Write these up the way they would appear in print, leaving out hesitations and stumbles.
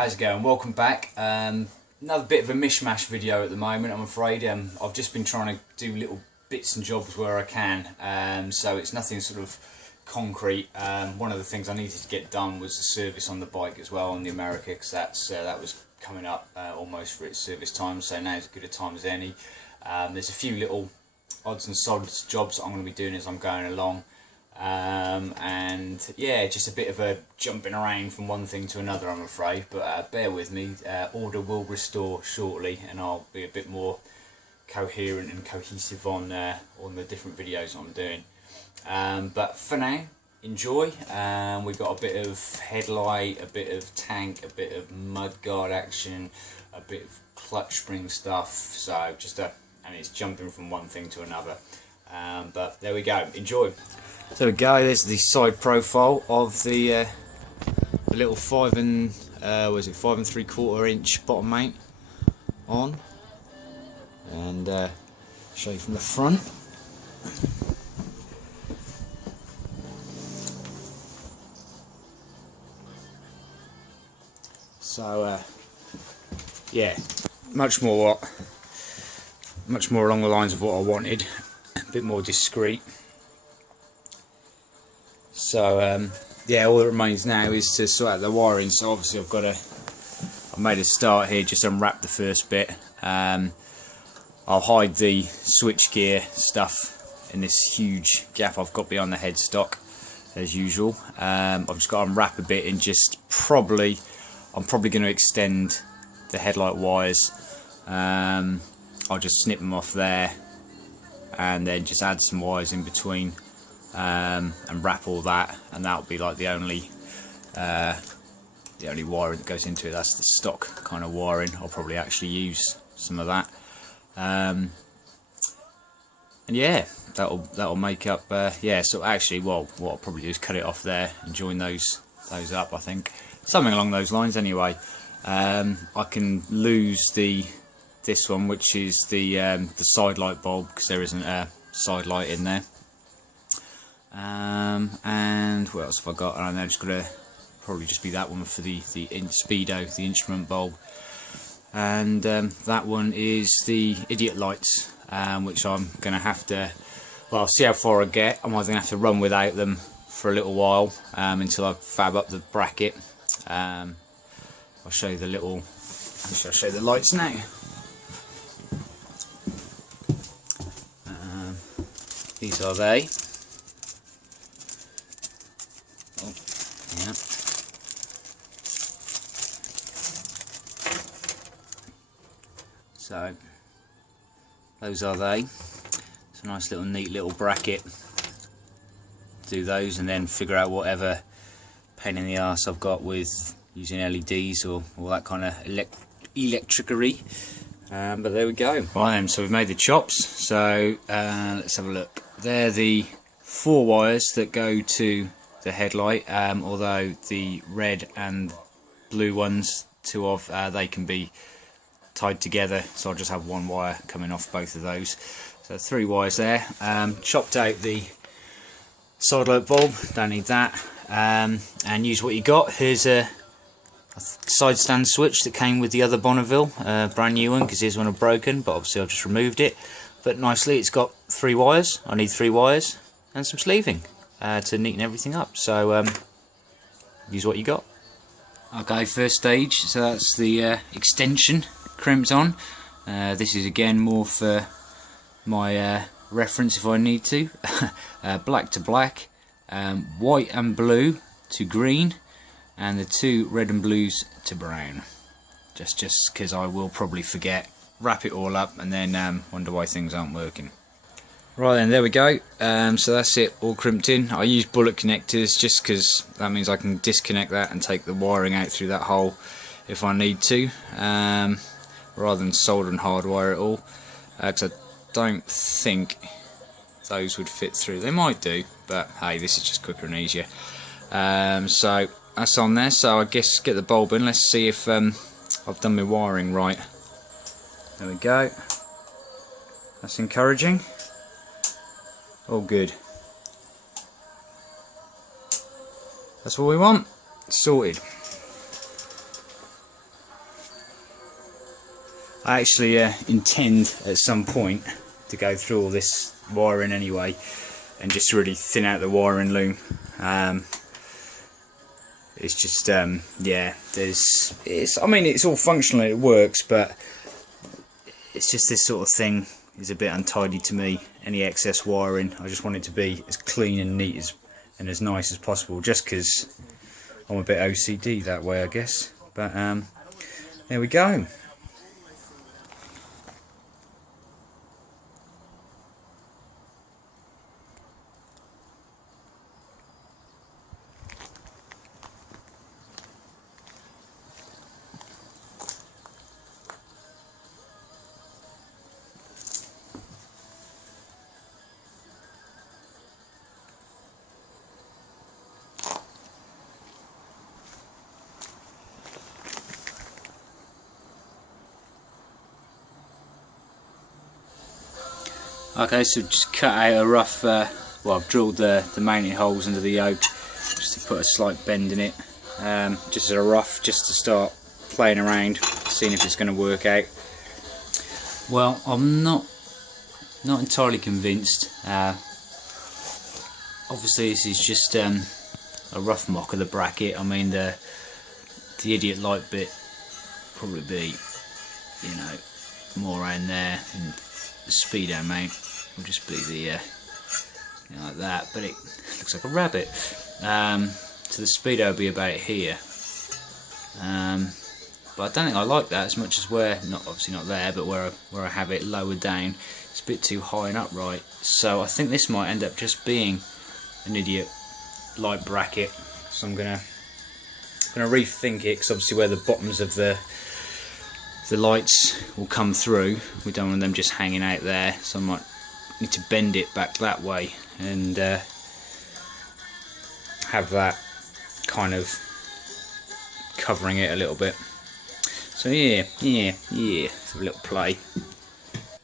How's it going? Welcome back. Another bit of a mishmash video at the moment, I'm afraid. I've just been trying to do little bits and jobs where I can, so it's nothing sort of concrete. One of the things I needed to get done was the service on the bike as well, on the America, because that was coming up almost for its service time, so now it's as good a time as any. There's a few little odds and sods jobs that I'm going to be doing as I'm going along. And yeah, just a bit of a jumping around from one thing to another, I'm afraid, but bear with me. Order will restore shortly, and I'll be a bit more coherent and cohesive on the different videos I'm doing. But for now, enjoy. We've got a bit of headlight, a bit of tank, a bit of mudguard action, a bit of clutch spring stuff, so and it's jumping from one thing to another. But there we go, enjoy. There we go, there's the side profile of the little 5 3/4 inch bottom mount on, and show you from the front. So yeah, much more along the lines of what I wanted, a bit more discreet. So yeah, all that remains now is to sort out the wiring. So obviously I've made a start here, just unwrap the first bit. I'll hide the switchgear stuff in this huge gap I've got behind the headstock as usual. I've just got to unwrap a bit and I'm probably going to extend the headlight wires. I'll just snip them off there and then just add some wires in between. And wrap all that, and that'll be like the only wiring that goes into it. That's the stock kind of wiring. I'll probably actually use some of that, and yeah, that'll make up. Yeah, so actually, well, what I'll probably do is cut it off there and join those up. I think something along those lines. Anyway, I can lose this one, which is the side light bulb, because there isn't a side light in there. And what else have I got? I don't know, just gotta probably just be that one for the speedo, the instrument bulb, and that one is the idiot lights, which I'm gonna have to, well, see how far I get. I'm either gonna have to run without them for a little while until I fab up the bracket. I'll show you I'll show you the lights now. These are they. Oh, yeah. So those are they. It's a nice little neat little bracket. Do those and then figure out whatever pain in the arse I've got with using LEDs or all that kind of electricery. But there we go. Right then, so we've made the chops. So let's have a look. They're the 4 wires that go to the headlight, although the red and blue ones, 2 of they can be tied together, so I'll just have 1 wire coming off both of those. So 3 wires there. Chopped out the side light bulb, don't need that, and use what you got. Here's a side stand switch that came with the other Bonneville, brand new one, because here's one I've broken, but obviously I've just removed it. But nicely, it's got 3 wires. I need 3 wires and some sleeving to neaten everything up. So use what you got. Okay, first stage. So that's the extension crimped on. This is again more for my reference if I need to. Black to black, white and blue to green, and the 2 red and blues to brown. Just because I will probably forget. Wrap it all up and then wonder why things aren't working. Right then, there we go. So that's it, all crimped in. I use bullet connectors just because that means I can disconnect that and take the wiring out through that hole if I need to, rather than solder and hardwire it all, because I don't think those would fit through. They might do, but hey, this is just quicker and easier. So that's on there, so I guess get the bulb in. Let's see if I've done my wiring right. There we go. That's encouraging. All good. That's what we want. Sorted. I actually intend at some point to go through all this wiring anyway and just really thin out the wiring loom. It's just yeah, I mean, it's all functional, it works, but it's just this sort of thing is a bit untidy to me. Any excess wiring, I just want it to be as clean and neat and as nice as possible, just because I'm a bit OCD that way, I guess. But there we go. Okay, so just cut out a rough, well, I've drilled the mounting holes into the yoke just to put a slight bend in it, just as a rough, just to start playing around, seeing if it's going to work out. Well, I'm not entirely convinced. Obviously this is just a rough mock of the bracket. I mean, the idiot light bit probably be, you know, more around there, and the speedo mount will just be the you know, like that, but it looks like a rabbit. So the speedo will be about here, but I don't think I like that as much as where, obviously not there, but where I have it lower down, it's a bit too high and upright. So I think this might end up just being an idiot light bracket. So I'm gonna rethink it, because obviously where the bottoms of the lights will come through, we don't want them just hanging out there, so I might need to bend it back that way and have that kind of covering it a little bit. So yeah, it's a little play.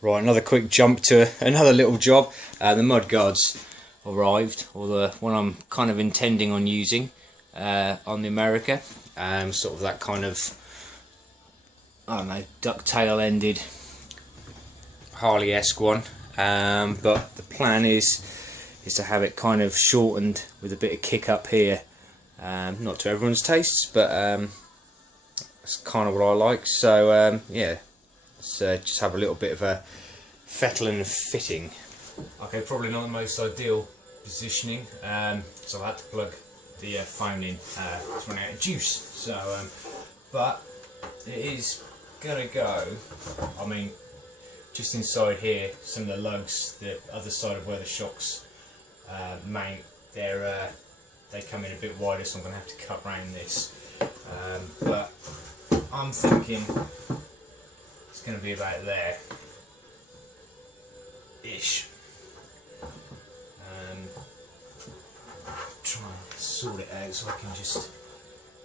Right, another quick jump to another little job. The mud guards arrived, or the one I'm kind of intending on using on the America, sort of that kind of, I don't know, ducktail ended Harley-esque one, but the plan is to have it kind of shortened with a bit of kick up here, not to everyone's tastes, but that's kind of what I like. So yeah, let's just have a little bit of a fettling and fitting. Okay, probably not the most ideal positioning, so I had to plug the phone in. It's running out of juice, so but it is gonna go. I mean, just inside here, some of the lugs, the other side of where the shocks mount, they come in a bit wider, so I'm gonna have to cut round this. But I'm thinking it's gonna be about there ish. Try and sort it out so I can just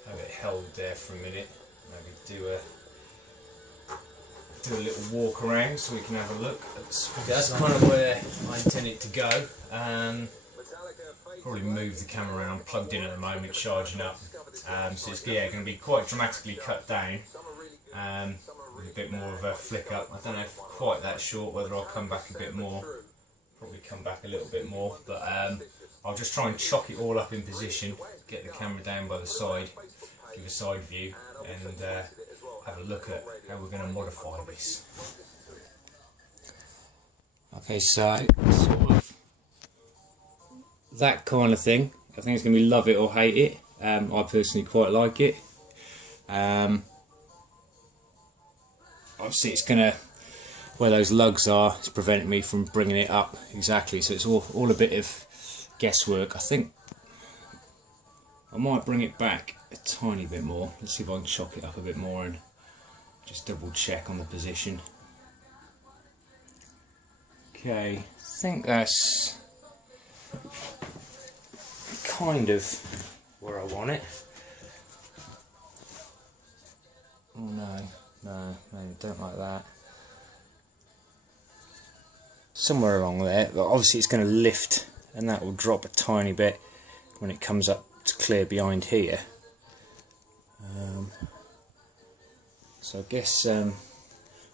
have it held there for a minute. Maybe do a little walk around so we can have a look. That's kind of where I intend it to go. Probably move the camera around. I'm plugged in at the moment, charging up. So it's going to be quite dramatically cut down, with a bit more of a flick up. I don't know if quite that short, whether I'll come back a bit more. Probably come back a little bit more, but I'll just try and chock it all up in position, get the camera down by the side, give a side view, and have a look at how we're going to modify this. Okay, so sort of that kind of thing. I think it's going to be love it or hate it. I personally quite like it. Obviously it's going to, where those lugs are, it's preventing me from bringing it up exactly, so it's all a bit of guesswork. I think I might bring it back a tiny bit more. Let's see if I can chock it up a bit more and just double check on the position. Okay, I think that's kind of where I want it. Oh no, maybe don't like that. Somewhere along there, but obviously it's going to lift and that will drop a tiny bit when it comes up to clear behind here. So I guess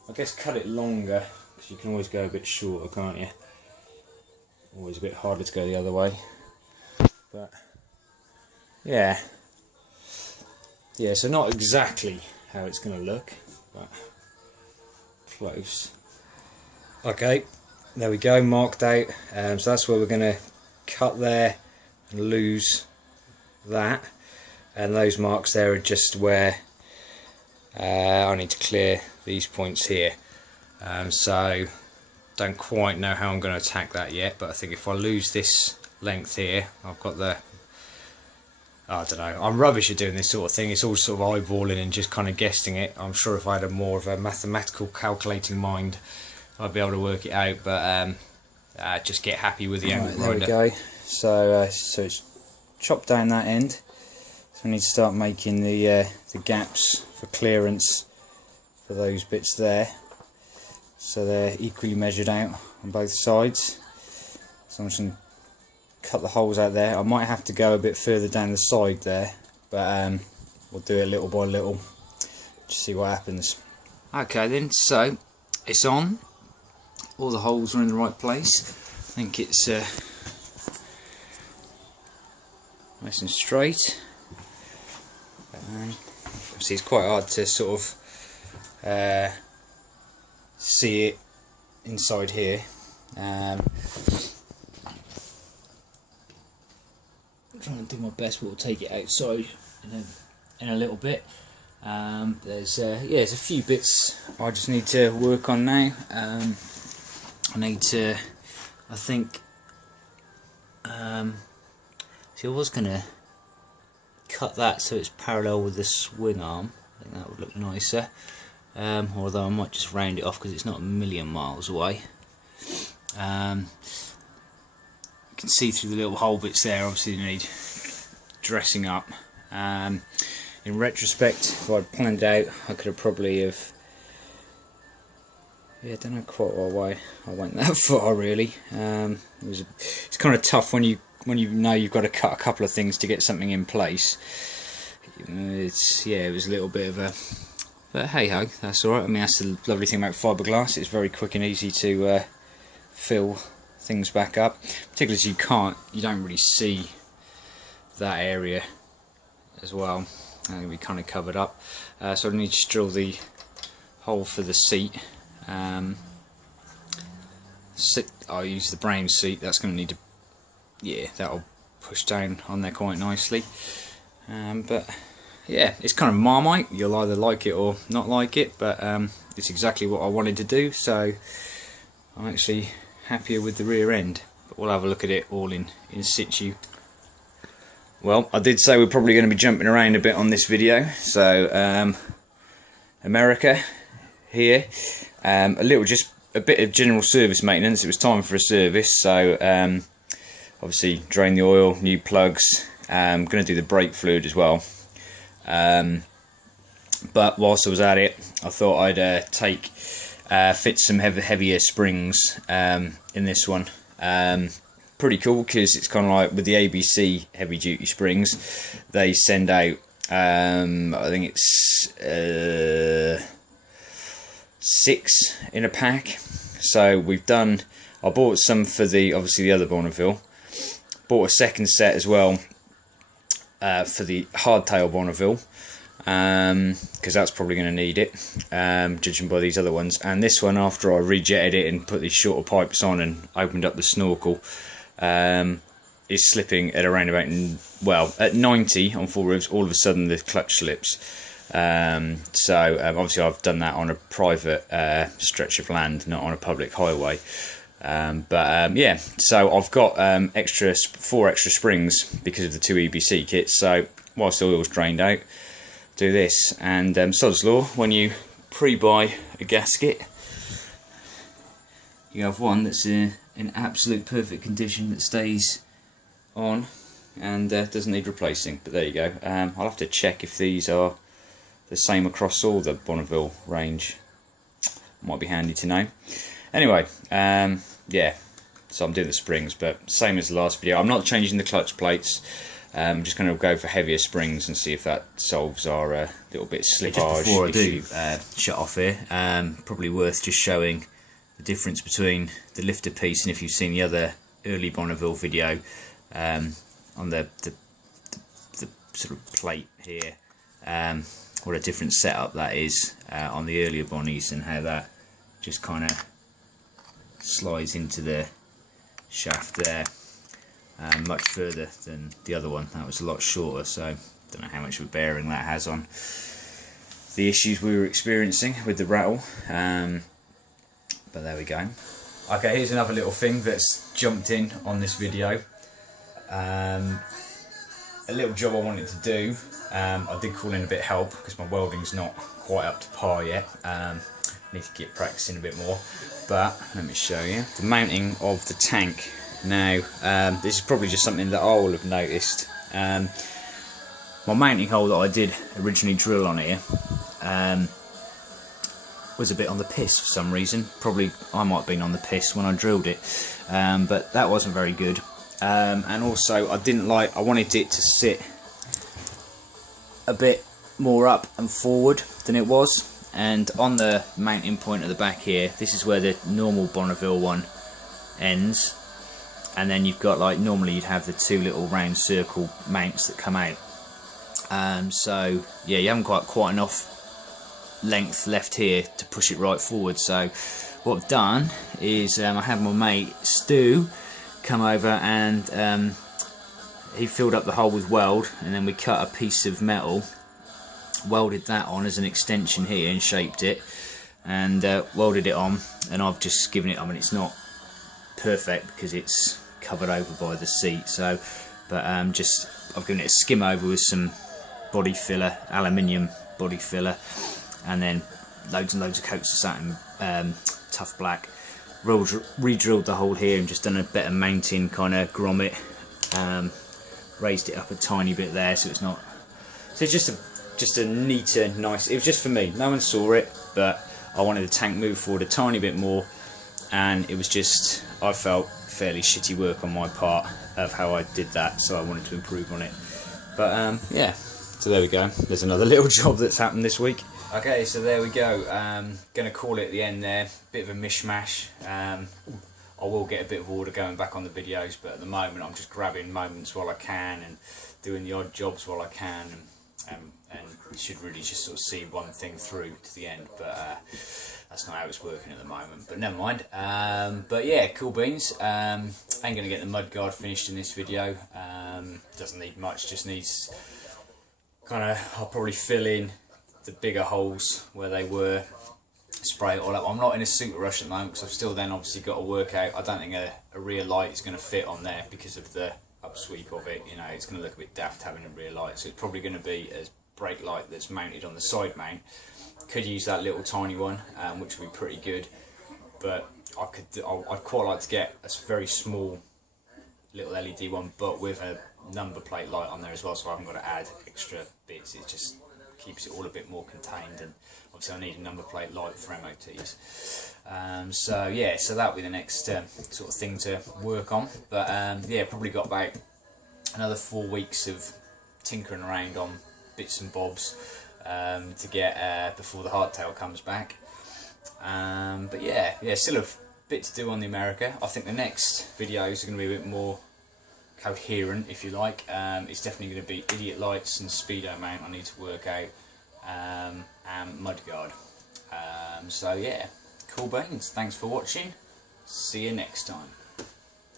I guess cut it longer, because you can always go a bit shorter, can't you? Always a bit harder to go the other way. But yeah, so not exactly how it's going to look, but close. Okay, there we go, marked out. So that's where we're going to cut there and lose that, and those marks there are just where I need to clear these points here. So don't quite know how I'm going to attack that yet, but I think if I lose this length here, I've got the, I don't know, I'm rubbish at doing this sort of thing. It's all sort of eyeballing and just kind of guessing it. I'm sure if I had a more of a mathematical calculating mind, I'd be able to work it out, but just get happy with the angle grinder. There we go. So it's chopped down that end. So we need to start making the gaps for clearance for those bits there, so they're equally measured out on both sides. So I'm just going to cut the holes out there. I might have to go a bit further down the side there, but we'll do it little by little, just see what happens. Okay then, so it's on. All the holes are in the right place. I think it's nice and straight. Obviously it's quite hard to sort of see it inside here. I'm trying to do my best, but we'll take it outside in a little bit. There's a few bits I just need to work on now. I think see, I was gonna cut that so it's parallel with the swing arm. I think that would look nicer, although I might just round it off because it's not a million miles away. You can see through the little hole bits there. Obviously you need dressing up. In retrospect, if I'd planned out, I could have probably have, I don't know quite why I went that far really. It's kind of tough when you know you've got to cut a couple of things to get something in place. It was a little bit of a, but hey ho, that's alright. I mean, that's the lovely thing about fiberglass, it's very quick and easy to fill things back up, particularly as you don't really see that area as well. I think we kind of covered up, so I need to drill the hole for the seat. I'll use the brown seat. That's going to need to, that'll push down on there quite nicely. But yeah, it's kind of Marmite. You'll either like it or not like it, but it's exactly what I wanted to do. So I'm actually happier with the rear end. But we'll have a look at it all in situ. Well, I did say we're probably going to be jumping around a bit on this video. So America here, just a bit of general service maintenance. It was time for a service, so obviously drain the oil, new plugs. I'm going to do the brake fluid as well. But whilst I was at it, I thought I'd fit some heavier springs in this one. Pretty cool because it's kind of like with the ABC heavy duty springs, they send out I think it's 6 in a pack. So I bought some for obviously the other Bonneville, bought a second set as well for the hardtail Bonneville, because that's probably going to need it, judging by these other ones. And this one, after I rejetted it and put these shorter pipes on and opened up the snorkel, is slipping at around about, well, at 90 on full revs. All of a sudden the clutch slips. So obviously I've done that on a private stretch of land, not on a public highway. Yeah, so I've got 4 extra springs because of the 2 EBC kits. So whilst the oil's drained out, do this. And sod's law, when you pre-buy a gasket, you have one that's in absolute perfect condition that stays on and doesn't need replacing. But there you go. I'll have to check if these are the same across all the Bonneville range. Might be handy to know. Anyway, yeah, so I'm doing the springs, but same as the last video. I'm not changing the clutch plates. I'm just going to go for heavier springs and see if that solves our little bit of slippage just before issue. I do shut off here, probably worth just showing the difference between the lifter piece, and if you've seen the other early Bonneville video, on the sort of plate here, what a different setup that is on the earlier Bonnies, and how that just kind of slides into the shaft there, much further than the other one. That was a lot shorter, so don't know how much of a bearing that has on the issues we were experiencing with the rattle, but there we go. Okay, here's another little thing that's jumped in on this video. A little job I wanted to do. I did call in a bit of help because my welding's not quite up to par yet. Need to get practicing a bit more, but let me show you the mounting of the tank. Now this is probably just something that I will have noticed. My mounting hole that I did originally drill on here was a bit on the piss for some reason. Probably I might have been on the piss when I drilled it, but that wasn't very good. And also I wanted it to sit a bit more up and forward than it was, and on the mounting point at the back here, this is where the normal Bonneville one ends, and then you've got, like, normally you'd have the two little round circle mounts that come out. So yeah, you haven't got quite enough length left here to push it right forward. So what I've done is I had my mate Stu come over, and he filled up the hole with weld, and then we cut a piece of metal, welded that on as an extension here, and shaped it, and welded it on. And I've just given it, I mean, it's not perfect because it's covered over by the seat, so but I've given it a skim over with some body filler, aluminium body filler, and then loads and loads of coats of satin tough black. Re-drilled the hole here and just done a better mounting kind of grommet, raised it up a tiny bit there, so it's not, so it's just a neater, nice, it was just for me, no one saw it, but I wanted the tank moved forward a tiny bit more, and it was just, I felt fairly shitty work on my part of how I did that, so I wanted to improve on it. But yeah, so there we go, there's another little job that's happened this week. Okay, so there we go. Gonna call it at the end there. Bit of a mishmash. I will get a bit of order going back on the videos, but at the moment I'm just grabbing moments while I can and doing the odd jobs while I can, and should really just sort of see one thing through to the end. But that's not how it's working at the moment. But never mind. But yeah, cool beans. Ain't gonna get the mudguard finished in this video. Doesn't need much. Just needs kind of. I'll probably fill in the bigger holes where they were, spray it all up. I'm not in a super rush at the moment because I've still then obviously got to work out. I don't think a rear light is going to fit on there because of the upsweep of it. You know, it's going to look a bit daft having a rear light, so it's probably going to be a brake light that's mounted on the side mount. Could use that little tiny one, which would be pretty good, but I'd quite like to get a very small little LED one, but with a number plate light on there as well, so I haven't got to add extra bits. It just keeps it all a bit more contained, and obviously I need a number plate light for MOTs. So yeah, so that'll be the next sort of thing to work on. But yeah, probably got about another 4 weeks of tinkering around on bits and bobs to get before the hardtail comes back. But yeah, still a bit to do on the America. I think the next videos are going to be a bit more coherent, if you like. It's definitely going to be idiot lights and speedo mount I need to work out, and mudguard. So yeah, cool beans. Thanks for watching. See you next time.